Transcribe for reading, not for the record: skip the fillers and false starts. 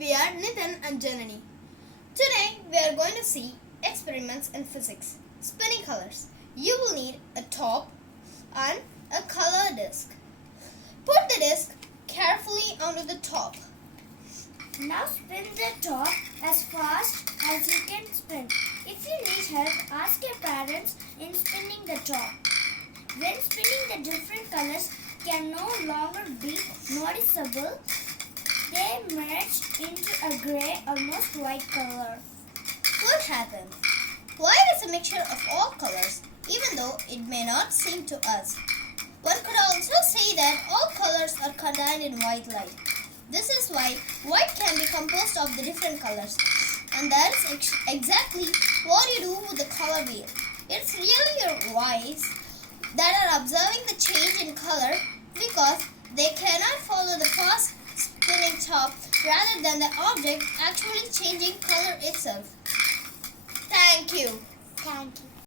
We are Nitjan and Janani. Today we are going to see experiments in physics. Spinning colors. You will need a top and a color disc. Put the disc carefully onto the top. Now spin the top as fast as you can spin. If you need help, ask your parents in spinning the top. When spinning, the different colors can no longer be noticeable. They merge into a grey, almost white color. What happened? Light is a mixture of all colors, even though it may not seem to us. One could also say that all colors are contained in white light. This is why white can be composed of the different colors. And that's exactly what you do with the color wheel. It's really your eyes that are observing the change in color because they cannot follow the fast spinning top rather than the object actually changing color itself. Thank you. Thank you.